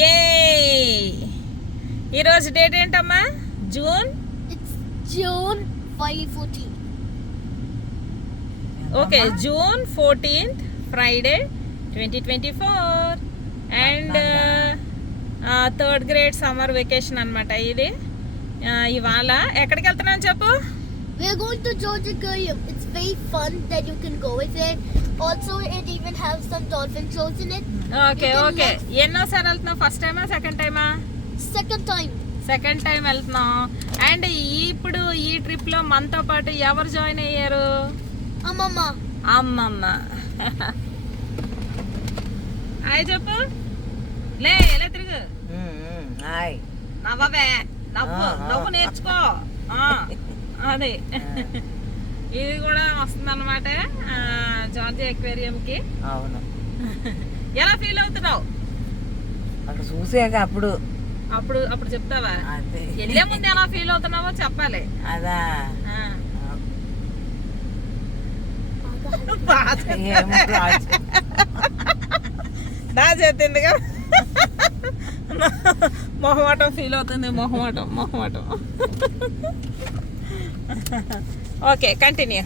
ఏ ఈరోజు డేట్ ఏంటమ్మా? June June 5/14. Okay, June 14th Friday 2024 and third grade summer vacation అనమాట ఇది. ఇవాళ ఎక్కడికి వెళ్తున్నాం చెప్పు? We're going to George Aquarium. It's very fun that you can go with it. Also, it even has some dolphin shows in it. Okay okay. ఎన్నోసారి వెళ్తున్నావు? First టైమా second టైమా? Second time. సెకండ్ టైం వెళ్తున్నాం. And ఇప్పుడు ఈ trip లో మనతో పాటు ఎవరు జాయిన్ అయ్యారు? Mama. అమ్మమ్మ. హాయ్ చెప్పు. లే తిరుగు. హాయ్. నవ్వవే, నవ్వు నేర్చుకో. అదే ఇది కూడా వస్తుంది అనమాట జార్జి అక్వేరియం కి. అవును. ఎలా ఫీల్ అవుతున్నావు? అక్కడ చూసాక అప్పుడు అప్పుడు చెప్తావా? అదే వెళ్ళే ముందు ఎలా ఫీల్ అవుతున్నావో చెప్పాలి. అదా నా చెప్పిందిగా మొహమాటం ఫీల్ అవుతుంది. మొహమాటం. Okay, continue.